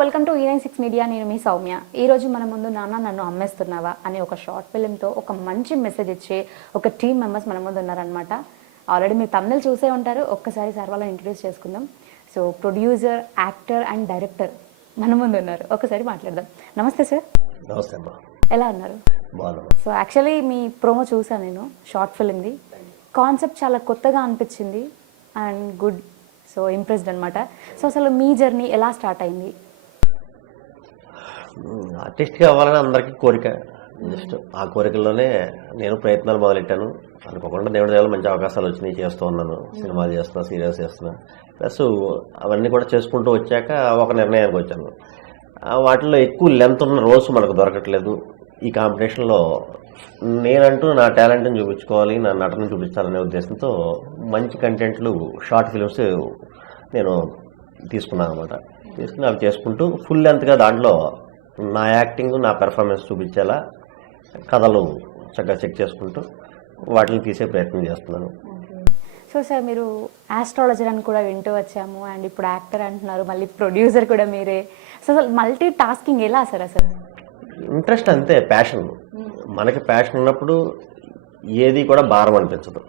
Welcome to ఈ nine six media నేను మీ సౌమ్య. ఈ రోజు మన ముందు నాన్న నన్ను అమ్మేస్తున్నావా అనే ఒక షార్ట్ ఫిల్మ్తో ఒక మంచి మెసేజ్ ఇచ్చే ఒక టీమ్ మెంబర్స్ మన ముందు ఉన్నారనమాట ఆల్రెడీ మీరు తమిళ చూసే ఉంటారు. ఒక్కసారి సార్ వాళ్ళని ఇంట్రడ్యూస్ చేసుకుందాం. So producer actor and director మన ముందు ఉన్నారు. ఒకసారి మాట్లాడదాం. నమస్తే సార్ నమస్తే అమ్మా. ఎలా ఉన్నారు? సో యాక్చువల్లీ మీ ప్రోమో చూసాను నేను షార్ట్ ఫిల్మ్ది కాన్సెప్ట్ చాలా కొత్తగా అనిపించింది. అండ్ గుడ్ సో ఇంప్రెస్డ్ అనమాట సో అసలు మీ జర్నీ ఎలా స్టార్ట్ అయింది? ఆర్టిస్ట్గా అవ్వాలని అందరికీ కోరిక. జస్ట్ ఆ కోరికల్లోనే నేను ప్రయత్నాలు మొదలెట్టాను. అనుకోకుండా దేవుడి దేవాలి మంచి అవకాశాలు వచ్చినాయి చేస్తూ ఉన్నాను. సినిమాలు చేస్తున్నా సీరియల్స్ చేస్తున్నా. ప్లస్ అవన్నీ కూడా చేసుకుంటూ వచ్చాక ఒక నిర్ణయానికి వచ్చాను. వాటిలో ఎక్కువ లెంత్ ఉన్న రోల్స్ మనకు దొరకట్లేదు. ఈ కాంపిటీషన్లో నేనంటూ నా టాలెంట్ని చూపించుకోవాలి నా నటన చూపించాలనే ఉద్దేశంతో మంచి కంటెంట్లు షార్ట్ ఫిల్మ్స్ నేను తీసుకున్నాను అనమాట తీసుకుని అవి చేసుకుంటూ ఫుల్ లెంత్గా దాంట్లో నా యాక్టింగ్ నా పెర్ఫార్మెన్స్ చూపించేలా కథలు చక్కగా చెక్ చేసుకుంటూ వాటిని తీసే ప్రయత్నం చేస్తున్నాను. సో సార్ మీరు ఆస్ట్రాలజర్ అని కూడా వింటూ వచ్చాము. అండ్ ఇప్పుడు యాక్టర్ అంటున్నారు. మళ్ళీ ప్రొడ్యూసర్ కూడా మీరే. సో అసలు మల్టీ టాస్కింగ్ ఎలా సార్ అసలు? ఇంట్రెస్ట్ అంతే ప్యాషన్ మనకి ప్యాషన్ ఉన్నప్పుడు ఏది కూడా భారం అనిపించదు.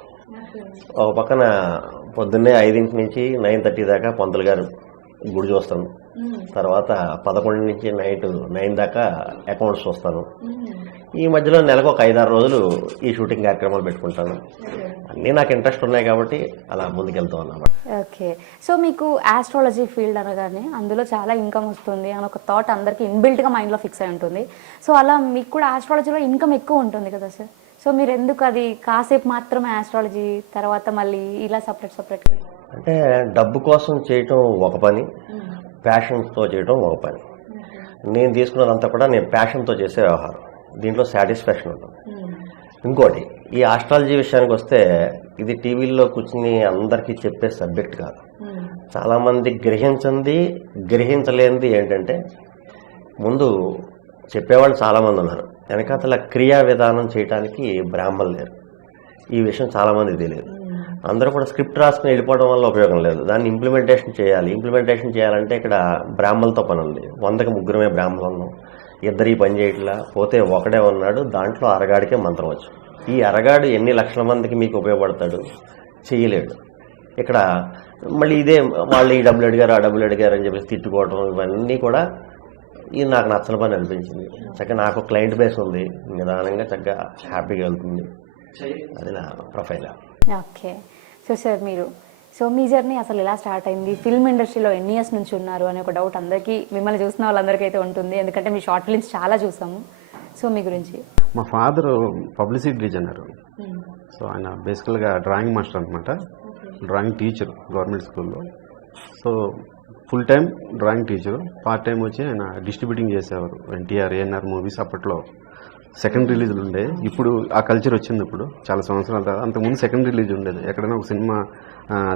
ఒక పక్కన పొద్దున్నే ఐదింటి నుంచి నైన్ థర్టీ దాకా పంతులు గారు గుడి చూస్తాను తర్వాత పదకొండు నుంచి నైట్ నైన్ దాకా అకౌంట్స్ చూస్తాను. ఈ మధ్యలో నెలకు ఒక ఐదారు రోజులు ఈ షూటింగ్ కార్యక్రమాలు పెట్టుకుంటాను. అన్నీ నాకు ఇంట్రెస్ట్ ఉన్నాయి కాబట్టి అలా ముందుకెళ్తాం అన్నమాట. ఓకే. సో మీకు ఆస్ట్రాలజీ ఫీల్డ్ అనగానే అందులో చాలా ఇన్కమ్ వస్తుంది అని ఒక థాట్ అందరికీ ఇన్బిల్ట్గా మైండ్లో ఫిక్స్ అయి ఉంటుంది. సో అలా మీకు కూడా ఆస్ట్రాలజీలో ఇన్కమ్ ఎక్కువ ఉంటుంది కదా సార్? సో మీరు ఎందుకు అది కాసేపు మాత్రమే ఆస్ట్రాలజీ తర్వాత మళ్ళీ ఇలా సపరేట్ సపరేట్ అంటే డబ్బు కోసం చేయటం ఒక పని. ప్యాషన్తో చేయటం ఒక పని. నేను తీసుకున్నదంతా కూడా నేను ప్యాషన్తో చేసే వ్యవహారం. దీంట్లో సాటిస్ఫాక్షన్ ఉంటుంది. ఇంకోటి ఈ ఆస్ట్రాలజీ విషయానికి వస్తే ఇది టీవీల్లో కూర్చుని అందరికీ చెప్పే సబ్జెక్ట్ కాదు. చాలామంది గ్రహించింది గ్రహించలేనిది ఏంటంటే ముందు చెప్పేవాళ్ళు చాలామంది ఉన్నారు. వెనకాతల క్రియా విధానం చేయడానికి బ్రాహ్మణులు లేరు. ఈ విషయం చాలామందికి తెలియదు. అందరూ కూడా స్క్రిప్ట్ రాసుకుని వెళ్ళిపోవడం వల్ల ఉపయోగం లేదు. దాన్ని ఇంప్లిమెంటేషన్ చేయాలి. ఇంప్లిమెంటేషన్ చేయాలంటే ఇక్కడ బ్రాహ్మణులతో పని ఉంది. వందకి ముగ్గురమే బ్రాహ్మణులు. ఇద్దరు ఈ పని చేయట్లా. పోతే ఒకడే ఉన్నాడు. దాంట్లో అరగాడికే మంత్రం వచ్చు. ఈ అరగాడు ఎన్ని లక్షల మందికి మీకు ఉపయోగపడతాడు? చేయలేడు. ఇక్కడ మళ్ళీ ఇదే వాళ్ళు ఈ డబ్బులు అడిగారు ఆ డబ్బులు అడిగారు అని చెప్పేసి తిట్టుకోవడం ఇవన్నీ కూడా ఇది నాకు నచ్చని పని అనిపించింది. చక్కగా నాకు క్లయింట్ బేస్ ఉంది. నిదానంగా చక్కగా హ్యాపీగా వెళ్తుంది. అది నా ప్రొఫైల్ ఓకే సో సార్ మీరు సో మీ జర్నీ అసలు ఎలా స్టార్ట్ అయింది? ఫిల్మ్ ఇండస్ట్రీలో ఎన్ని ఇయర్స్ నుంచి ఉన్నారు అనే ఒక డౌట్ అందరికీ మిమ్మల్ని చూసిన వాళ్ళందరికీ అయితే ఉంటుంది. ఎందుకంటే మీ షార్ట్ ఫిల్మ్స్ చాలా చూసాము. సో మీ గురించి. మా ఫాదర్ పబ్లిసిటీ డిజైనర్ సో ఆయన బేసికల్గా డ్రాయింగ్ మాస్టర్ అనమాట డ్రాయింగ్ టీచర్ గవర్నమెంట్ స్కూల్లో so full time drawing teacher part time వచ్చి ఆయన డిస్ట్రిబ్యూటింగ్ చేసేవారు. ఎన్టీఆర్ ఏఎన్ఆర్ మూవీస్ అప్పట్లో. సెకండ్ రిలీజ్లు ఉండే. ఇప్పుడు ఆ కల్చర్ వచ్చింది ఇప్పుడు చాలా సంవత్సరాల తర్వాత. అంతకుముందు సెకండ్ రిలీజ్ ఉండేది. ఎక్కడైనా ఒక సినిమా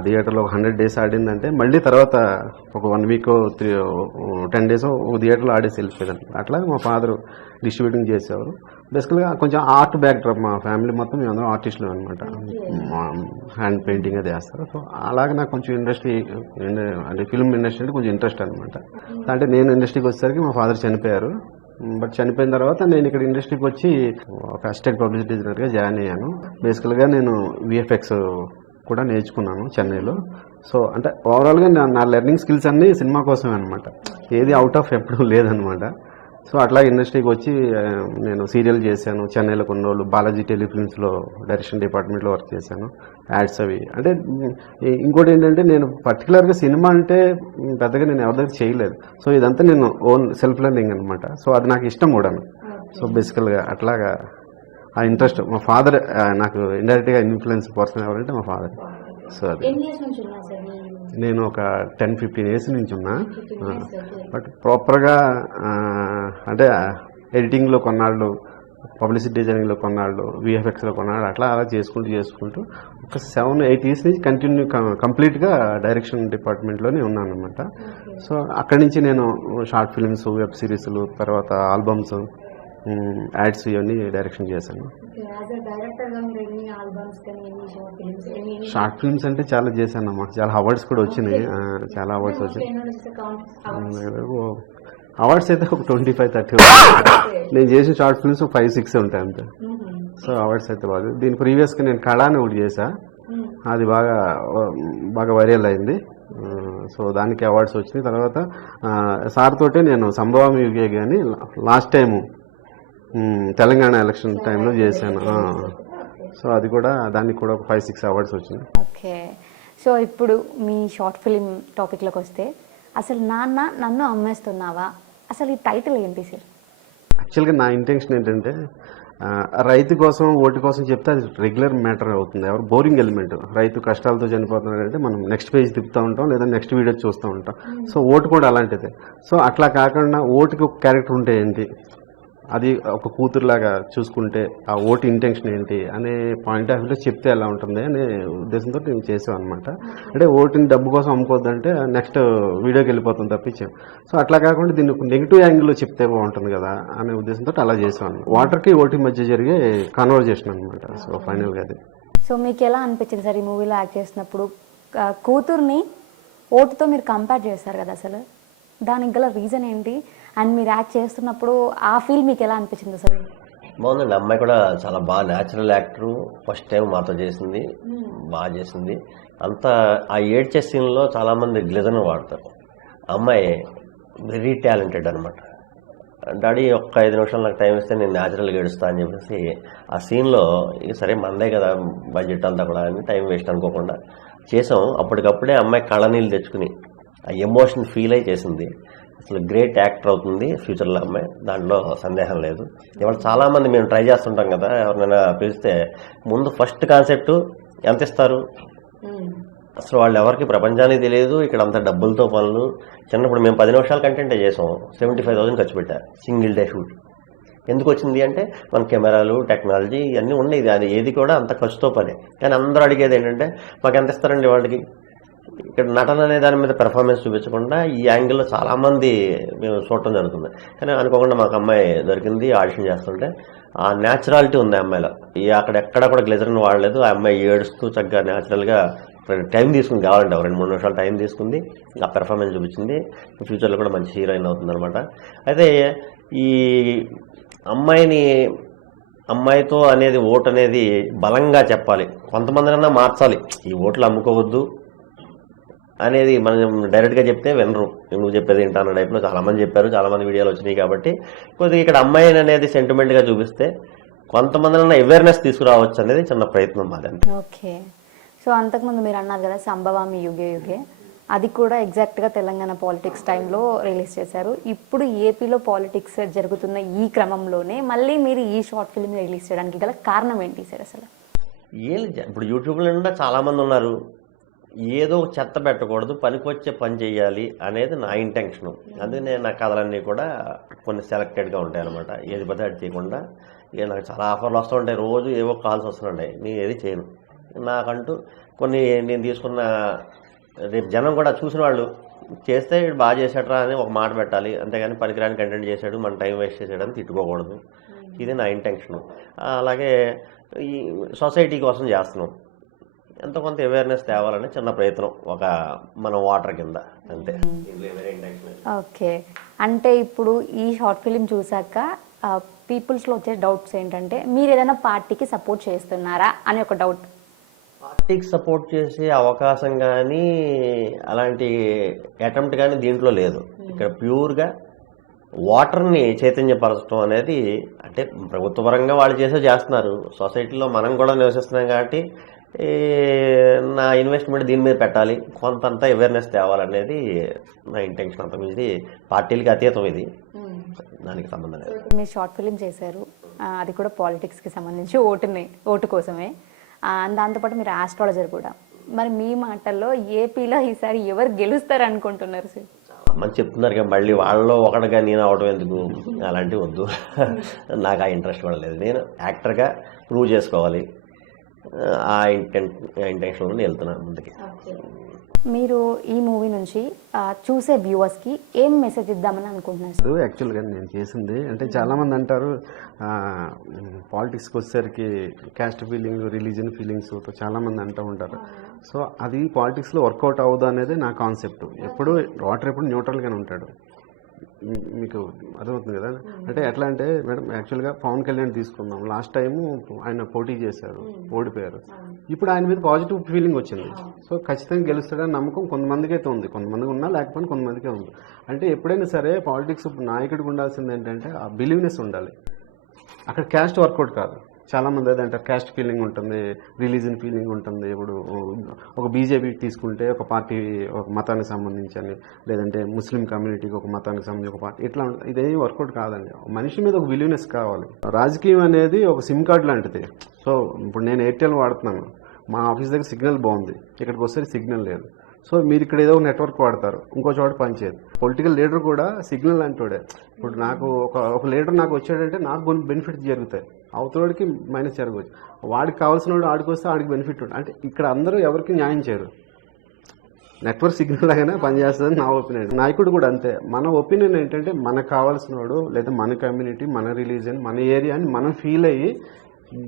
థియేటర్లో ఒక హండ్రెడ్ డేస్ ఆడిందంటే మళ్ళీ తర్వాత ఒక one week three ten days ఒక థియేటర్లో ఆడేసి వెళ్ళిపోయేదాన్ని. అట్లా మా ఫాదర్ డిస్ట్రిబ్యూటింగ్ చేసేవారు. బేసికల్గా కొంచెం ఆర్ట్ బ్యాక్డ్రాప్ మా ఫ్యామిలీ మొత్తం మేమందరం ఆర్టిస్టులు అనమాట హ్యాండ్ పెయింటింగ్ అది వేస్తారు సో అలాగే నాకు కొంచెం ఇండస్ట్రీ అంటే ఫిల్మ్ ఇండస్ట్రీ అంటే కొంచెం ఇంట్రెస్ట్ అనమాట అంటే నేను ఇండస్ట్రీకి వచ్చేసరికి మా ఫాదర్ చనిపోయారు. బట్ చనిపోయిన తర్వాత నేను ఇక్కడ ఇండస్ట్రీకి వచ్చి ఒక అసిస్టెంట్ పబ్లిసిటీ డిజైనర్గా జాయిన్ అయ్యాను. బేసికల్గా నేను విఎఫ్ఎక్స్ కూడా నేర్చుకున్నాను చెన్నైలో. సో అంటే ఓవరాల్గా నా లెర్నింగ్ స్కిల్స్ అన్నీ సినిమా కోసమే అనమాట ఏది అవుట్ ఆఫ్ ఎప్పుడు లేదనమాట సో అట్లా ఇండస్ట్రీకి వచ్చి నేను సీరియల్ చేశాను. చెన్నైలో కొన్ని రోజులు బాలాజీ టెలిఫిల్మ్స్లో డైరెక్షన్ డిపార్ట్మెంట్లో వర్క్ చేశాను. యాడ్స్ అవి. అంటే ఇంకోటి ఏంటంటే నేను పర్టికులర్గా సినిమా అంటే పెద్దగా నేను ఎవరి దగ్గర చేయలేదు. సో ఇదంతా నేను ఓన్ సెల్ఫ్ లెర్నింగ్ అనమాట సో అది నాకు ఇష్టం కూడా. సో బేసికల్గా అట్లాగా ఆ ఇంట్రెస్ట్. మా ఫాదర్ నాకు ఇండైరెక్ట్గా ఇన్ఫ్లుయెన్స్ పర్సన్ ఎవరంటే మా ఫాదర్. సో అది. నేను ఒక టెన్ ఫిఫ్టీన్ ఇయర్స్ నుంచి ఉన్నా. బట్ ప్రాపర్గా అంటే ఎడిటింగ్లో కొన్నాళ్ళు పబ్లిసిటీ డిజైనింగ్లో కొన్నాళ్ళు విఎఫ్ఎక్స్లో కొన్నాళ్ళు అట్లా అలా చేసుకుంటూ చేసుకుంటూ ఒక సెవెన్ ఎయిట్ ఇయర్స్ నుంచి కంటిన్యూ కంప్లీట్గా డైరెక్షన్ డిపార్ట్మెంట్లోనే ఉన్నాను అనమాట సో అక్కడి నుంచి నేను షార్ట్ ఫిల్మ్స్ వెబ్ సిరీస్లు తర్వాత ఆల్బమ్స్ యాడ్స్ ఇవన్నీ డైరెక్షన్ చేశాను. షార్ట్ ఫిల్మ్స్ అంటే చాలా చేశానమ్మా చాలా అవార్డ్స్ కూడా వచ్చినాయి. చాలా అవార్డ్స్ వచ్చినాయి అవార్డ్స్ అయితే ఒక ట్వంటీ ఫైవ్ థర్టీ నేను చేసిన షార్ట్ ఫిల్మ్స్ ఫైవ్ సిక్స్ ఉంటాయి అంతే. సో అవార్డ్స్ అయితే బాగా. దీని ప్రీవియస్గా నేను కళ అని ఒకటి చేసా అది బాగా బాగా వైరల్ అయింది. సో దానికి అవార్డ్స్ వచ్చినాయి. తర్వాత సార్ తోటే నేను సంభవం యుగే కానీ లాస్ట్ టైము తెలంగాణ ఎలక్షన్ టైంలో చేశాను. సో అది కూడా దానికి కూడా ఒక ఫైవ్ సిక్స్ అవార్డ్స్ వచ్చినాయి ఓకే. సో ఇప్పుడు మీ షార్ట్ ఫిలిం టాపిక్లోకి వస్తే అసలు నాన్న నన్ను అమ్మేస్తున్నావా? అసలు ఈ టైటిల్ ఏంటి సార్? యాక్చువల్గా నా ఇంటెన్షన్ ఏంటంటే రైతు కోసం ఓటు కోసం చెప్తే అది రెగ్యులర్ మ్యాటర్ అవుతుంది. ఎవరు బోరింగ్ ఎలిమెంట్ రైతు కష్టాలతో చనిపోతున్నాడంటే మనం నెక్స్ట్ పేజ్ తిప్పుతూ ఉంటాం లేదా నెక్స్ట్ వీడియో చూస్తూ ఉంటాం. సో ఓటు కూడా అలాంటిదే. సో అట్లా కాకుండా ఓటుకి ఒక క్యారెక్టర్ ఉంటే ఏంటి? అది ఒక కూతురులాగా చూసుకుంటే ఆ ఓటు ఇంటెన్షన్ ఏంటి అనే పాయింట్ ఆఫ్ వ్యూలో చెప్తే ఎలా ఉంటుంది అనే ఉద్దేశంతో నేను చేసాం అనమాట అంటే ఓటుని డబ్బు కోసం అమ్ముకోవద్దంటే నెక్స్ట్ వీడియోకి వెళ్ళిపోతుంది తప్పించాం. సో అట్లా కాకుండా దీన్ని ఒక నెగిటివ్ యాంగిల్లో చెప్తే బాగుంటుంది కదా అనే ఉద్దేశంతో అలా చేసాం వాటర్కి ఓటు మధ్య జరిగే కన్వర్జేషన్ అనమాట సో ఫైనల్గా అది. సో మీకు ఎలా అనిపించింది సార్ ఈ మూవీలో యాక్ట్ చేసినప్పుడు? ఆ, కూతుర్ని ఓటుతో మీరు కంపేర్ చేస్తారు కదా అసలు? దానికి గల రీజన్ ఏంటి? అండ్ మీరు యాక్ట్ చేస్తున్నప్పుడు ఆ ఫీల్ మీకు ఎలా అనిపించింది అసలు? బాగుందండి అమ్మాయి కూడా చాలా బాగా న్యాచురల్ యాక్టర్ ఫస్ట్ టైం మాతో చేసింది. బాగా చేసింది. అంతా ఆ ఏడ్చే సీన్లో చాలామంది గ్లిజర్ని వాడతారు. అమ్మాయి వెరీ టాలెంటెడ్ అనమాట డాడీ ఒక్క ఐదు నిమిషాలు నాకు టైం ఇస్తే నేను న్యాచురల్గా ఏడుస్తా అని చెప్పేసి ఆ సీన్లో ఇక సరే మందే కదా బడ్జెట్ అంతా కూడా అని టైం వేస్ట్ అనుకోకుండా చేసాం. అప్పటికప్పుడే అమ్మాయి కళ్ళనీళ్ళు తెచ్చుకుని ఆ ఎమోషన్ ఫీల్ అయి చేసింది. అసలు గ్రేట్ యాక్టర్ అవుతుంది ఫ్యూచర్లో అమ్మాయి. దాంట్లో సందేహం లేదు. ఇవాళ చాలామంది మేము ట్రై చేస్తుంటాం కదా ఎవరినైనా పిలిస్తే ముందు ఫస్ట్ కాన్సెప్ట్ ఎంత ఇస్తారు? అసలు వాళ్ళు ఎవరికి ప్రపంచానికి తెలియదు ఇక్కడ అంత డబ్బులతో పనులు. చిన్నప్పుడు మేము పది నిమిషాల కంటెంటే చేసాం సెవెంటీ ఫైవ్ థౌసండ్ ఖర్చు పెట్టా సింగిల్ డే షూట్. ఎందుకు వచ్చింది అంటే మన కెమెరాలు టెక్నాలజీ ఇవన్నీ ఉన్నాయి. అది ఏది కూడా అంత ఖర్చుతో పనే. కానీ అందరూ అడిగేది ఏంటంటే మాకు ఎంత ఇస్తారండి వాళ్ళకి? ఇక్కడ నటన అనే దాని మీద పెర్ఫార్మెన్స్ చూపించకుండా ఈ యాంగిల్లో చాలామంది మేము చూడటం జరుగుతుంది. కానీ అనుకోకుండా మాకు అమ్మాయి దొరికింది ఆడిషన్ చేస్తుంటే ఆ న్యాచురాలిటీ ఉంది అమ్మాయిలో. ఈ అక్కడ ఎక్కడ కూడా గ్లెజర్ని వాడలేదు. ఆ అమ్మాయి ఏడుస్తూ చక్కగా న్యాచురల్గా టైం తీసుకుంది కావాలంటే రెండు మూడు నిమిషాలు టైం తీసుకుంది. ఆ పెర్ఫార్మెన్స్ చూపించింది. ఫ్యూచర్లో కూడా మంచి హీరోయిన్ అవుతుంది అనమాట అయితే ఈ అమ్మాయిని అమ్మాయితో అనేది ఓటు అనేది బలంగా చెప్పాలి. కొంతమందినన్నా మార్చాలి. ఈ ఓట్లు అమ్ముకోవద్దు. అనేది మనం డైరెక్ట్గా చెప్తే వినరు. నువ్వు చెప్పేది ఏంటి అన్న టైప్లో చాలామంది చెప్పారు చాలామంది వీడియోలు వచ్చినాయి కాబట్టి. కొద్దిగా ఇక్కడ అమ్మాయిని అనేది సెంటిమెంట్గా చూపిస్తే కొంతమందినన్నా అవేర్నెస్ తీసుకురావచ్చు అనేది చిన్న ప్రయత్నం మాదండి ఓకే. సో అంతకుముందు మీరు అన్నారు కదా సంభవామి యుగే యుగే. అది కూడా ఎగ్జాక్ట్గా తెలంగాణ పాలిటిక్స్ టైంలో రిలీజ్ చేశారు. ఇప్పుడు ఏపీలో పాలిటిక్స్ జరుగుతున్న ఈ క్రమంలోనే మళ్ళీ మీరు ఈ షార్ట్ ఫిల్మ్ రిలీజ్ చేయడానికి గల కారణం ఏంటి సార్ అసలు? ఏం ఇప్పుడు యూట్యూబ్లో నిండా చాలామంది ఉన్నారు. ఏదో చెత్త పెట్టకూడదు పనికొచ్చే పని చేయాలి అనేది నా ఇంటెన్షన్ అందుకే నేను నా కథలన్నీ కూడా కొన్ని సెలెక్టెడ్గా ఉంటాయి అనమాట ఏది పడితే అది చేయకుండా. ఇక నాకు చాలా ఆఫర్లు వస్తూ ఉంటాయి. రోజు ఏవో కాల్స్ వస్తుంటాయి నేను ఏది చేయను. నాకంటూ కొన్ని నేను తీసుకున్న రేపు జనం కూడా చూసిన వాళ్ళు చేస్తే బాగా చేశాడరా అని ఒక మాట పెట్టాలి. అంతేగాని పనికిరాని కంటెంట్ చేశాడు మన టైం వేస్ట్ చేసాడని తిట్టుకోకూడదు. ఇది నా ఇంటెన్షన్ అలాగే ఈ సొసైటీ కోసం చేస్తున్నాం. ఎంత కొంత అవేర్నెస్ తేవాలని చిన్న ప్రయత్నం. ఒక మన వాటర్ కింద అంతే. ఓకే. అంటే ఇప్పుడు ఈ షార్ట్ ఫిలిం చూసాక పీపుల్స్లో వచ్చే డౌట్స్ ఏంటంటే మీరు ఏదైనా పార్టీకి సపోర్ట్ చేస్తున్నారా అని ఒక డౌట్ పార్టీకి సపోర్ట్ చేసే అవకాశం కానీ అలాంటి అటెంప్ట్ కానీ దీంట్లో లేదు. ఇక్కడ ప్యూర్గా వాటర్ని చైతన్యపరచడం అనేది అంటే ప్రభుత్వ పరంగా వాళ్ళు చేసే చేస్తున్నారు. సొసైటీలో మనం కూడా నివసిస్తున్నాం కాబట్టి నా ఇన్వెస్ట్మెంట్ దీని మీద పెట్టాలి. కొంతంత అవేర్నెస్ తేవాలనేది నా ఇంటెన్షన్ అంత మించి పార్టీలకి అతీతం ఇది. దానికి సంబంధం లేదు. మీరు షార్ట్ ఫిలిం చేశారు. అది కూడా పాలిటిక్స్కి సంబంధించి ఓటుని ఓటు కోసమే. దాంతోపాటు మీరు ఆస్ట్రాలజర్ కూడా. మరి మీ మాటల్లో ఏపీలో ఈసారి ఎవరు గెలుస్తారు అనుకుంటున్నారు సార్ మంచి చెప్తున్నారు కదా మళ్ళీ వాళ్ళలో ఒకటిగా నేను అవడం ఎందుకు? అలాంటివి వద్దు. నాకు ఆ ఇంట్రెస్ట్ కూడా లేదు. నేను యాక్టర్గా ప్రూవ్ చేసుకోవాలి. ఆ ఇంటెన్ ఇంటెన్షన్లో నేను వెళ్తున్నాను ముందుకి. మీరు ఈ మూవీ నుంచి చూసే వ్యూవర్స్కి ఏం మెసేజ్ ఇద్దామని అనుకుంటున్నారు? యాక్చువల్గా నేను చేసింది అంటే చాలామంది అంటారు పాలిటిక్స్కి వచ్చేసరికి క్యాస్ట్ ఫీలింగ్ రిలీజియన్ ఫీలింగ్స్ చాలామంది అంటూ ఉంటారు. సో అది పాలిటిక్స్లో వర్కౌట్ అవ్వదు అనేది నా కాన్సెప్ట్. ఎప్పుడు వాటర్ ఎప్పుడు న్యూట్రల్గానే ఉంటాడు. మీకు అర్థమవుతుంది కదా? అంటే ఎట్లా అంటే మేడం యాక్చువల్గా పవన్ కళ్యాణ్ తీసుకుందాం లాస్ట్ టైం ఆయన పోటీ చేశారు ఓడిపోయారు. ఇప్పుడు ఆయన మీద పాజిటివ్ ఫీలింగ్ వచ్చింది. సో ఖచ్చితంగా గెలుస్తాడని నమ్మకం కొంతమందికి అయితే ఉంది. కొంతమందికి ఉన్నా లేకపోయినా కొంతమందికే ఉంది. అంటే ఎప్పుడైనా సరే పాలిటిక్స్ నాయకుడికి ఉండాల్సింది ఏంటంటే ఆ బిలీవ్నెస్ ఉండాలి. అక్కడ క్యాస్ట్ వర్కౌట్ కాదు. చాలామంది అది అంటారు క్యాస్ట్ ఫీలింగ్ ఉంటుంది రిలీజన్ ఫీలింగ్ ఉంటుంది. ఇప్పుడు ఒక బీజేపీ తీసుకుంటే ఒక పార్టీ ఒక మతానికి సంబంధించి అని లేదంటే ముస్లిం కమ్యూనిటీకి ఒక మతానికి సంబంధించి ఒక పార్టీ ఇట్లా ఉంటుంది ఇదేం వర్కౌట్ కాదండి. మనిషి మీద ఒక విలువనెస్ కావాలి. రాజకీయం అనేది ఒక సిమ్ కార్డ్ లాంటిది. సో ఇప్పుడు నేను ఎయిర్టెల్ వాడుతున్నాను. మా ఆఫీస్ దగ్గర సిగ్నల్ బాగుంది. ఇక్కడికి వస్తే సిగ్నల్ లేదు. సో మీరు ఇక్కడ ఏదో నెట్వర్క్ వాడతారు. ఇంకో చోట పనిచేయదు పొలిటికల్ లీడర్ కూడా సిగ్నల్ అంటోడే ఇప్పుడు నాకు ఒక ఒక లీడర్ నాకు వచ్చాడంటే నాకు బెనిఫిట్స్ జరుగుతాయి. అవతలవాడికి మైనస్ జరగవచ్చు. వాడికి కావాల్సిన వాడు ఆడికొస్తే ఆడికి బెనిఫిట్ ఉంటుంది. అంటే ఇక్కడ అందరూ ఎవరికి న్యాయం చేయరు. నెట్వర్క్ సిగ్నల్ లాగానే పనిచేస్తుందని నా ఒపీనియన్ నాయకుడు కూడా అంతే. మన ఒపీనియన్ ఏంటంటే మనకు కావాల్సిన వాడు లేదా మన కమ్యూనిటీ మన రిలీజన్ మన ఏరియా అని మనం ఫీల్ అయ్యి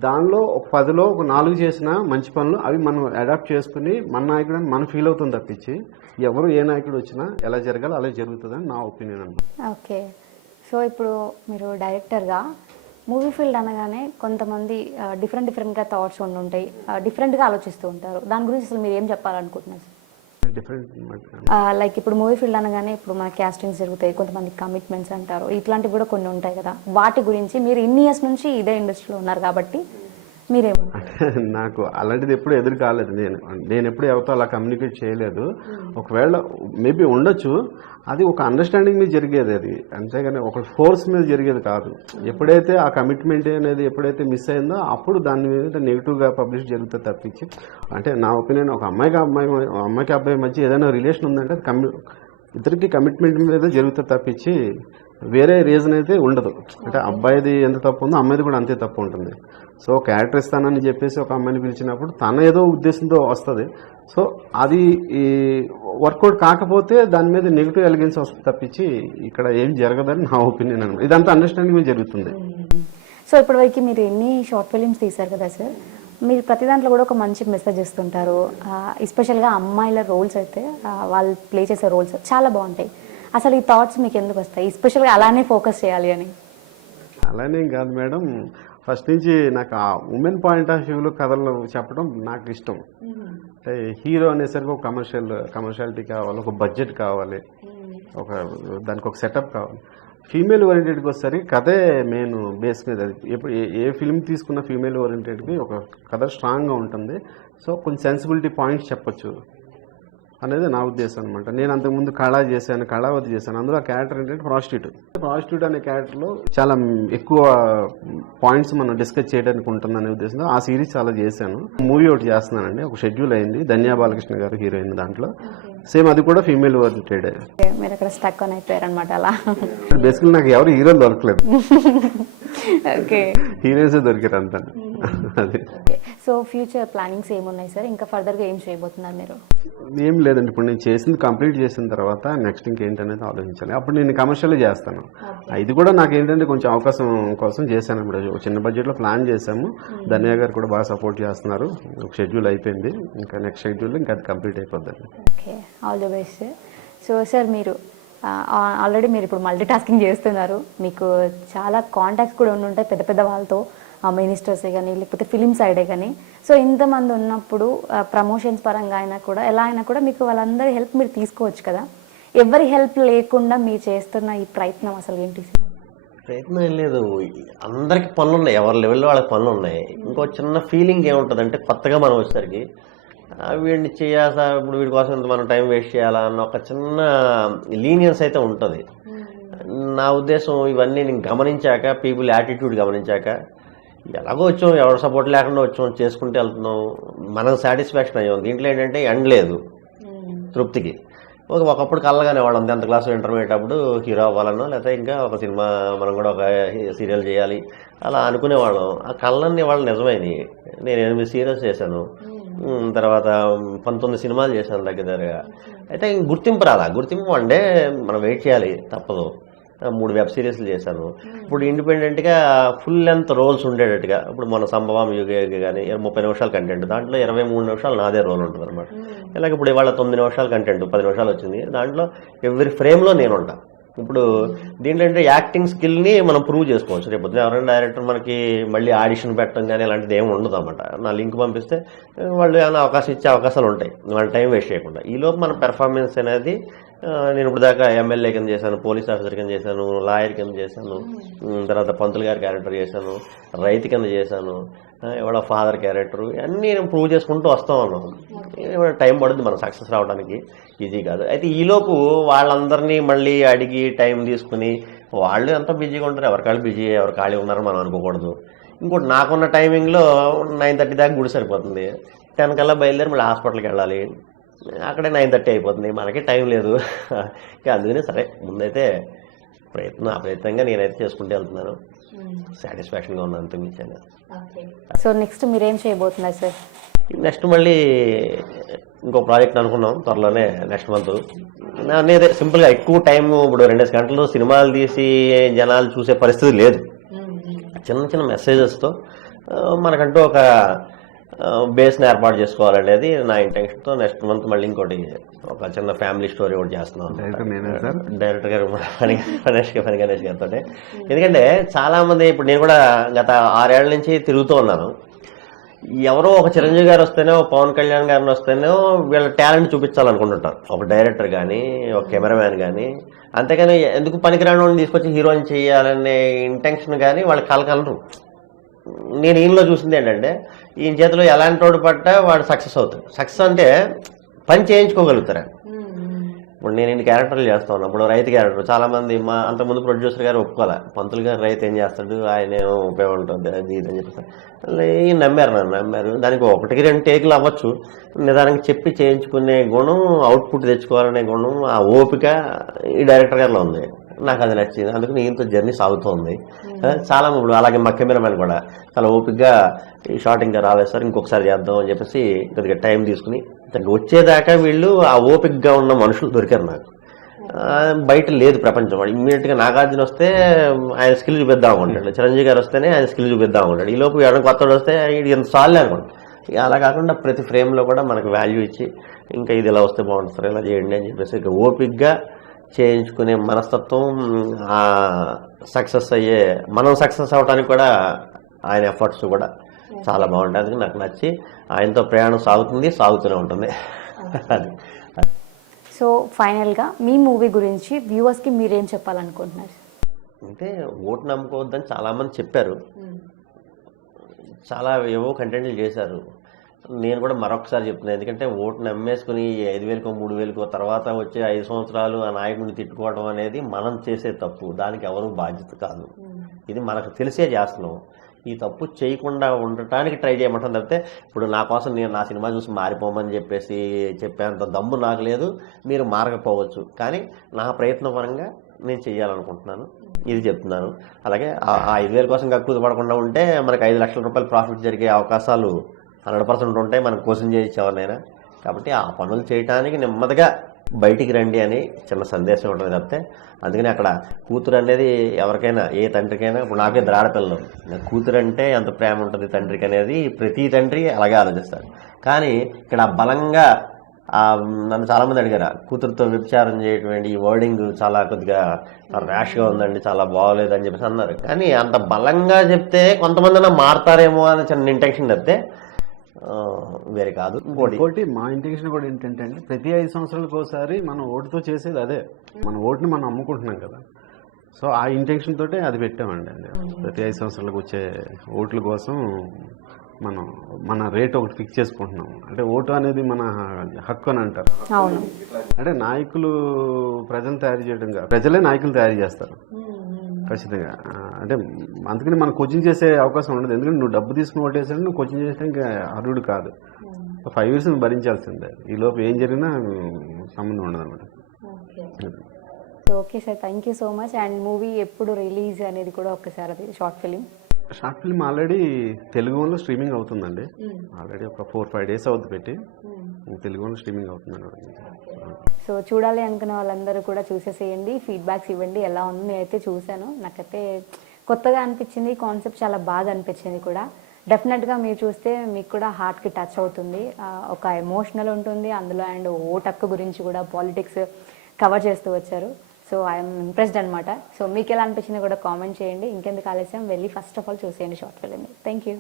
దానిలో ఒక పదిలో ఒక నాలుగు చేసిన మంచి పనులు అవి మనం అడాప్ట్ చేసుకుని మన నాయకుడు అని మనం ఫీల్ అవుతుంది తప్పించి ఎవరు ఏ నాయకుడు వచ్చినా ఎలా జరగాలో అలా జరుగుతుందని నా ఒపీనియన్ అన్నమాట ఓకే సో ఇప్పుడు మీరు డైరెక్టర్గా మూవీ ఫీల్డ్ అనగానే కొంతమంది డిఫరెంట్ డిఫరెంట్గా థాట్స్ ఉండుంటాయి డిఫరెంట్గా ఆలోచిస్తూ ఉంటారు. దాని గురించి అసలు మీరు ఏం చెప్పాలనుకుంటున్నారు? లైక్ ఇప్పుడు మూవీ ఫీల్డ్ అనగానే ఇప్పుడు మన క్యాస్టింగ్స్ జరుగుతాయి కొంతమంది కమిట్మెంట్స్ అంటారు ఇట్లాంటివి కూడా కొన్ని ఉంటాయి కదా. వాటి గురించి మీరు ఇన్ని ఇయర్స్ నుంచి ఇదే ఇండస్ట్రీలో ఉన్నారు కాబట్టి మీరేమో. అంటే నాకు అలాంటిది ఎప్పుడు ఎదురు కాలేదు. నేను నేను ఎప్పుడు ఎవరితో అలా కమ్యూనికేట్ చేయలేదు. ఒకవేళ మేబీ ఉండొచ్చు. అది ఒక అండర్స్టాండింగ్ మీద జరిగేది అది. అంతేగాని ఒక ఫోర్స్ మీద జరిగేది కాదు. ఎప్పుడైతే ఆ కమిట్మెంట్ అనేది ఎప్పుడైతే మిస్ అయిందో అప్పుడు దాని మీద నెగిటివ్గా పబ్లిష్ జరుగుతుంది తప్పించి అంటే నా ఒపీనియన్ ఒక అమ్మాయికి అమ్మాయి అమ్మాయికి అబ్బాయి మధ్య ఏదైనా రిలేషన్ ఉందంటే అది కమ్యూ ఇద్దరికి కమిట్మెంట్ మీద జరుగుతుంది తప్పించి వేరే రీజన్ అయితే ఉండదు. అంటే అబ్బాయిది ఎంత తప్పు ఉందో అమ్మాయిది కూడా అంతే తప్పు ఉంటుంది. సో క్యారెక్టర్ ఇస్తానని చెప్పేసి ఒక అమ్మాయిని పిలిచినప్పుడు తన ఏదో ఉద్దేశంతో వస్తుంది. సో అది ఈ వర్కౌట్ కాకపోతే దాని మీద నెగిటివ్ ఎలిగెన్స్ వస్తుంది తప్పించి ఇక్కడ ఏం జరగదని నా ఒపీనియన్ అనమాట. ఇదంతా అండర్స్టాండింగ్ మీద జరుగుతుంది. సో ఇప్పటివరకు మీరు ఎన్ని షార్ట్ ఫిలిమ్స్ తీశారు కదా సార్? మీరు ప్రతి దాంట్లో కూడా ఒక మంచి మెసేజ్ ఇస్తుంటారు. ఎస్పెషల్గా అమ్మాయిల రోల్స్ అయితే వాళ్ళు ప్లే చేసే రోల్స్ చాలా బాగుంటాయి. అసలు ఈ థాట్స్ మీకు ఎందుకు వస్తాయి? ఎస్పెషల్గా అలానే ఫోకస్ చేయాలి అని. అలానేం కాదు మేడం. ఫస్ట్ నుంచి నాకు ఆ ఉమెన్ పాయింట్ ఆఫ్ వ్యూలో కథలు చెప్పడం నాకు ఇష్టం. అంటే హీరో అనేసరికి ఒక కమర్షియల్ కమర్షియాలిటీ కావాలి ఒక బడ్జెట్ కావాలి ఒక దానికి ఒక సెటప్ కావాలి. ఫీమేల్ ఓరియంటెడ్కి వచ్చేసరికి కథే మెయిన్ బేస్ మీద. అది ఎప్పుడు ఏ- ఏ ఫిల్మ్ తీసుకున్న ఫీమేల్ ఓరియంటెడ్కి ఒక కథ స్ట్రాంగ్గా ఉంటుంది. సో కొంచెం సెన్సిబిలిటీ పాయింట్స్ చెప్పొచ్చు. అనేది నా ఉద్దేశం అనమాట నేను అంతకుముందు కళా చేశాను కళావతి చేశాను. అందులో ఆ క్యారెక్టర్ ఏంటంటే ప్రాస్టిట్యూట్ ప్రాస్టిట్యూట్ అనే క్యారెక్టర్లో చాలా ఎక్కువ పాయింట్స్ మనం డిస్కస్ చేయడానికి ఉంటుందనే ఉద్దేశంతో ఆ సిరీస్ చాలా చేశాను. మూవీ ఒకటి చేస్తున్నానండి. ఒక షెడ్యూల్ అయింది. ధన్యా బాలకృష్ణ గారు హీరోయిన్ దాంట్లో. సేమ్ అది కూడా ఫీమేల్ ఓరియంటెడ్ మీరు అక్కడ స్టక్ అని అయిపోయారు అనమాట అలా. బేసికలీ నాకు ఎవరు హీరోలు దొరకలేదు. ఓకే హీరోయిన్స్ దొరికారు అంతా. అది. సో ఫ్యూచర్ ప్లానింగ్స్ ఏమున్నాయి సార్ ఇంకా ఫర్దర్గా ఏం చేయబోతున్నారు మీరు? ఏం లేదండి. ఇప్పుడు నేను చేసింది కంప్లీట్ చేసిన తర్వాత నెక్స్ట్ ఇంకేంటనేది ఆలోచించాలి. అప్పుడు నేను కమర్షియల్ చేస్తాను. ఇది కూడా నాకు ఏంటంటే కొంచెం అవకాశం కోసం చేశాను. ఇప్పుడు చిన్న బడ్జెట్లో ప్లాన్ చేశాము. ధన్య గారు కూడా బాగా సపోర్ట్ చేస్తున్నారు. ఒక షెడ్యూల్ అయిపోయింది. ఇంకా నెక్స్ట్ షెడ్యూల్ ఇంకా అది కంప్లీట్ అయిపోద్ది okay all the best so sir మీరు ఆల్రెడీ మీరు ఇప్పుడు మల్టీ టాస్కింగ్ చేస్తున్నారు. మీకు చాలా కాంటాక్ట్స్ కూడా ఉండుంటాయి పెద్ద పెద్ద వాళ్ళతో. మినిస్టర్సే కానీ లేకపోతే ఫిలిం సైడే కానీ సో ఇంతమంది ఉన్నప్పుడు ప్రమోషన్స్ పరంగా అయినా కూడా ఎలా అయినా కూడా మీకు వాళ్ళందరి హెల్ప్ మీరు తీసుకోవచ్చు కదా. ఎవరి హెల్ప్ లేకుండా మీరు చేస్తున్న ఈ ప్రయత్నం అసలు ఏంటి? ప్రయత్నం ఏం లేదు. అందరికి పనులు ఉన్నాయి ఎవరి లెవెల్లో వాళ్ళకి పనులు ఉన్నాయి ఇంకో చిన్న ఫీలింగ్ ఏముంటుందంటే కొత్తగా మనం వచ్చేసరికి వీడిని చేయాలా ఇప్పుడు వీడి కోసం ఇంత మనం టైం వేస్ట్ చేయాలా? అన్న ఒక చిన్న లీనియన్స్ అయితే ఉంటుంది. నా ఉద్దేశం ఇవన్నీ నేను గమనించాక పీపుల్ యాటిట్యూడ్ గమనించాక ఎలాగో వచ్చాం ఎవరి సపోర్ట్ లేకుండా వచ్చాం చేసుకుంటూ వెళ్తున్నాం. మనకు సాటిస్ఫాక్షన్ అయ్యాం. దీంట్లో ఏంటంటే ఎండ్ లేదు. తృప్తికి. ఒక ఒకప్పుడు కళ్ళగానే వాళ్ళం. టెన్త్ క్లాస్ ఇంటర్మీడియట్ అప్పుడు హీరో అవ్వాలనో లేకపోతే ఇంకా ఒక సినిమా మనం కూడా ఒక సీరియల్ చేయాలి. అలా అనుకునేవాళ్ళం. ఆ కళ్ళన్నీ వాళ్ళు నిజమైనవి నేను ఎనిమిది సీరియల్స్ చేశాను. తర్వాత పంతొమ్మిది సినిమాలు చేశాను దగ్గర దగ్గరగా అయితే ఇంక గుర్తింపు రాలా? గుర్తింపు వన్ డే మనం వెయిట్ చేయాలి. తప్పదు. మూడు వెబ్ సిరీస్లు చేశాను. ఇప్పుడు ఇండిపెండెంట్గా ఫుల్ లెంత్ రోల్స్ ఉండేటట్టుగా ఇప్పుడు మన సంభవం యుగ కానీ ముప్పై నిమిషాల కంటెంట్ దాంట్లో ఇరవై మూడు నిమిషాలు నాదే రోల్ ఉంటుంది అనమాట ఇలాగ ఇప్పుడు ఇవాళ తొమ్మిది నిమిషాల కంటెంట్ పది నిమిషాలు వచ్చింది. దాంట్లో ఎవ్రీ ఫ్రేమ్లో నేను ఉంటా ఇప్పుడు దీంట్లో అంటే యాక్టింగ్ స్కిల్ని మనం ప్రూవ్ చేసుకోవచ్చు. రేపు పొద్దున ఎవరైనా డైరెక్టర్ మనకి మళ్ళీ ఆడిషన్ పెట్టడం కానీ అలాంటిది ఏమి ఉండదు అనమాట నా లింక్ పంపిస్తే వాళ్ళు ఏమైనా అవకాశం ఇచ్చే అవకాశాలు ఉంటాయి. వాళ్ళ టైం వేస్ట్ చేయకుండా. ఈలోపు మన పెర్ఫార్మెన్స్ అనేది నేను ఇప్పుడు దాకా ఎమ్మెల్యే కింద చేశాను పోలీస్ ఆఫీసర్ కింద చేశాను లాయర్ కింద చేశాను ఉమ్, తర్వాత పంతులు గారి క్యారెక్టర్ చేశాను రైతు కింద చేశాను ఇవాళ ఫాదర్ క్యారెక్టర్ అన్నీ నేను ప్రూవ్ చేసుకుంటూ వస్తాం ఉన్నాం టైం పడుతుంది మనం సక్సెస్ రావడానికి. ఈజీ కాదు. అయితే ఈలోపు వాళ్ళందరినీ మళ్ళీ అడిగి టైం తీసుకుని వాళ్ళు ఎంత బిజీగా ఉంటారు ఎవరికాళ్ళు బిజీ ఎవరు ఖాళీ ఉన్నారో మనం అనుకోకూడదు. ఇంకోటి నాకున్న టైమింగ్లో నైన్ థర్టీ దాకా గుడి సరిపోతుంది. టెన్ కల్లా బయలుదేరి మళ్ళీ హాస్పిటల్కి వెళ్ళాలి. అక్కడే నైన్ థర్టీ అయిపోతుంది. మనకి టైం లేదు. ఇంకా అందుకనే సరే ముందైతే ప్రయత్నం ఆ ప్రయత్నంగా నేనైతే చేసుకుంటూ వెళ్తున్నాను. సాటిస్ఫాక్షన్గా ఉన్నాను అంత మించాను సో నెక్స్ట్ మీరేం చేయబోతున్నారు సార్? నెక్స్ట్ మళ్ళీ ఇంకో ప్రాజెక్ట్ అనుకున్నాం త్వరలోనే నెక్స్ట్ మంత్. అనేది సింపుల్గా ఎక్కువ టైం ఇప్పుడు రెండేసి గంటలు సినిమాలు తీసి జనాలు చూసే పరిస్థితి లేదు. చిన్న చిన్న మెసేజెస్తో మనకంటూ ఒక బేస్ని ఏర్పాటు చేసుకోవాలనేది నా ఇంటెన్షన్తో నెక్స్ట్ మంత్ మళ్ళీ ఇంకోటి ఒక చిన్న ఫ్యామిలీ స్టోరీ ఒకటి చేస్తున్నాం డైరెక్టర్ నేనే సార్? డైరెక్టర్ గారు గణేష్ పని గణేష్ గారితో ఎందుకంటే చాలా మంది ఇప్పుడు నేను కూడా గత ఆరేళ్ళ నుంచి తిరుగుతూ ఉన్నాను. ఎవరో ఒక చిరంజీవి గారు వస్తేనే ఒక పవన్ కళ్యాణ్ గారిని వస్తేనే వీళ్ళ టాలెంట్ చూపించాలనుకుంటుంటారు. ఒక డైరెక్టర్ కానీ ఒక కెమెరామ్యాన్ కానీ అంతేగాని ఎందుకు పనికిరాని వాళ్ళని తీసుకొచ్చి హీరోయిన్ చేయాలనే ఇంటెన్షన్ కానీ వాళ్ళకి కలకలరు నేను ఈయనలో చూసింది ఏంటంటే ఈయన చేతిలో ఎలాంటి వాడు పట్టా వాడు సక్సెస్ అవుతాడు. సక్సెస్ అంటే పని చేయించుకోగలుగుతారు? ఇప్పుడు నేను ఇన్ని క్యారెక్టర్లు చేస్తా ఉన్నాను ఇప్పుడు రైతు క్యారెక్టర్ చాలా మంది మా అంతకుముందు ప్రొడ్యూసర్ గారు ఒప్పుకోలే. పంతులు గారు రైతు ఏం చేస్తాడు? ఆయన ఏమో ఉపయోగం ఉంటుంది అది ఇది అని చెప్పేసి. నమ్మారు నన్ను నమ్మారు. దానికి ఒకటికి రెండు టేకులు అవ్వచ్చు. నిదానికి చెప్పి చేయించుకునే గుణం అవుట్పుట్ తెచ్చుకోవాలనే గుణం ఆ ఓపిక ఈ డైరెక్టర్ గారిలో ఉంది. నాకు అది నచ్చింది. అందుకని ఈయనతో జర్నీ సాగుతోంది. చాలా ఇప్పుడు అలాగే మా కెమెరామెన్ కూడా చాలా ఓపికగా ఈ షార్ట్ ఇంకా రాలేదు సార్ ఇంకొకసారి చేద్దాం అని చెప్పేసి కొద్దిగా టైం తీసుకుని వచ్చేదాకా వీళ్ళు ఆ ఓపికగా ఉన్న మనుషులు దొరికారు నాకు. బయట లేదు ప్రపంచం. వాడు ఇమ్మీడియట్గా నాగార్జున వస్తే ఆయన స్కిల్ చూపిద్దాం అనుకుంటాడు. చిరంజీవి గారు వస్తేనే ఆయన స్కిల్ చూపిద్దాం అనుకుంటాడు. ఈ లోపు ఎవరైనా కొత్తడు వస్తే ఎంత సార్లే అనుకుంటాడు. ఇక అలా కాకుండా ప్రతి ఫ్రేమ్లో కూడా మనకు వాల్యూ ఇచ్చి ఇంకా ఇది ఇలా వస్తే బాగుంటుంది సార్ ఇలా చేయండి అని చెప్పేసి ఇక ఓపిక్గా చేయించుకునే మనస్తత్వం ఆ సక్సెస్ అయ్యే మనం సక్సెస్ అవడానికి కూడా ఆయన ఎఫర్ట్స్ కూడా చాలా బాగుంటాయి. అందుకని నాకు నచ్చి ఆయనతో ప్రయాణం సాగుతుంది సాగుతూనే ఉంటుంది. అది. సో ఫైనల్గా మీ మూవీ గురించి వ్యూవర్స్కి మీరేం చెప్పాలనుకుంటున్నారు? అంటే ఓటు నమ్ముకోవద్దని చాలామంది చెప్పారు. చాలా ఏవో కంటెంట్లు చేశారు. నేను కూడా మరొకసారి చెప్తున్నాను ఎందుకంటే ఓటు నమ్మేసుకుని ఐదు వేలకో మూడు వేలకో తర్వాత వచ్చే ఐదు సంవత్సరాలు ఆ నాయకుడిని తిట్టుకోవడం అనేది మనం చేసే తప్పు. దానికి ఎవరు బాధ్యత కాదు. ఇది మనకు తెలిసే చేస్తున్నాం. ఈ తప్పు చేయకుండా ఉండటానికి ట్రై చేయమంటాం తప్పితే ఇప్పుడు నా కోసం నేను నా సినిమా చూసి మారిపోమని చెప్పేసి చెప్పేంత దమ్ము నాకు లేదు. మీరు మారకపోవచ్చు. కానీ నా ప్రయత్న పరంగా నేను చెయ్యాలనుకుంటున్నాను ఇది చెప్తున్నాను. అలాగే ఆ ఐదు వేల కోసం కక్కుతూ పడకుండా ఉంటే మనకి ఐదు లక్షల రూపాయలు ప్రాఫిట్ జరిగే అవకాశాలు హండ్రెడ్ పర్సెంట్ ఉంటాయి మనం కోసం చేయొచ్చు కాబట్టి ఆ పనులు చేయడానికి నెమ్మదిగా బయటికి రండి అని చిన్న సందేశం ఉంటుంది తప్పితే. అందుకని అక్కడ కూతురు అనేది ఎవరికైనా ఏ తండ్రికైనా ఇప్పుడు నాకే ద్రాడపిల్లలు కూతురు అంటే ఎంత ప్రేమ ఉంటుంది తండ్రికి అనేది ప్రతి తండ్రి అలాగే ఆలోచిస్తాడు కానీ ఇక్కడ బలంగా నన్ను చాలామంది అడిగారు కూతురుతో వ్యభిచారం చేయటువంటి ఈ వర్డింగ్ చాలా కొద్దిగా ర్యాష్గా ఉందండి చాలా బాగోలేదు అని చెప్పేసి అన్నారు. కానీ అంత బలంగా చెప్తే కొంతమంది మారతారేమో అని చిన్న ఇంటెన్షన్ చెప్తే వేరే కాదు. ఇంకోటి మా ఇంటెన్షన్ కూడా ఏంటంటే అండి ప్రతి ఐదు సంవత్సరాలకు ఒకసారి మనం ఓటుతో చేసేది అదే. మన ఓటుని మనం అమ్ముకుంటున్నాం కదా. సో ఆ ఇంటెన్షన్ తోటే అది పెట్టామండి అది. ప్రతి ఐదు సంవత్సరాలకు వచ్చే ఓట్ల కోసం మనం మన రేట్ ఒకటి ఫిక్స్ చేసుకుంటున్నాం. అంటే ఓటు అనేది మన హక్కు అని అంటారు. అవును. అంటే నాయకులు ప్రజలు తయారు చేయడం కాదు. ప్రజలే నాయకులు తయారు చేస్తారు. ఖచ్చితంగా. అంటే అందుకని మనం కోచింగ్ చేసే అవకాశం ఉండదు. ఎందుకంటే నువ్వు డబ్బు తీసుకుని ఓటేసాడు నువ్వు కోచింగ్ చేయడానికి అర్హుడు కాదు. ఫైవ్ ఇయర్స్ నువ్వు భరించాల్సిందే. ఈ లోపు ఏం జరిగినా సంబంధం ఉండదు అనమాట. Okay sir thank you so much and movie ఎప్పుడు రిలీజ్ అనేది కూడా ఒక్కసారి అది short film short film already తెలుగులో స్ట్రీమింగ్ అవుతుందండి. ఆల్రెడీ ఒక ఫోర్ ఫైవ్ డేస్ అవుతుంది పెట్టి. తెలుగులో స్ట్రీమింగ్ అవుతుందండి సో చూడాలి అనుకున్న వాళ్ళందరూ కూడా చూసేసేయండి ఫీడ్బ్యాక్స్ ఇవ్వండి ఎలా ఉంది నేనైతే చూశాను. నాకైతే కొత్తగా అనిపించింది కాన్సెప్ట్ చాలా బాగా అనిపించింది కూడా. డెఫినెట్గా మీరు చూస్తే మీకు కూడా హార్ట్కి టచ్ అవుతుంది. ఒక ఎమోషనల్ ఉంటుంది అందులో అండ్ ఓట్ హక్కు గురించి కూడా పాలిటిక్స్ కవర్ చేస్తూ వచ్చారు. సో ఐఎమ్ ఇంప్రెస్డ్ అనమాట సో మీకు ఎలా అనిపించిందో కూడా కామెంట్ చేయండి. ఇంకెందుకు ఆలస్యం? వెళ్ళి ఫస్ట్ ఆఫ్ ఆల్ చూసేయండి షార్ట్ ఫిలిం థ్యాంక్ యూ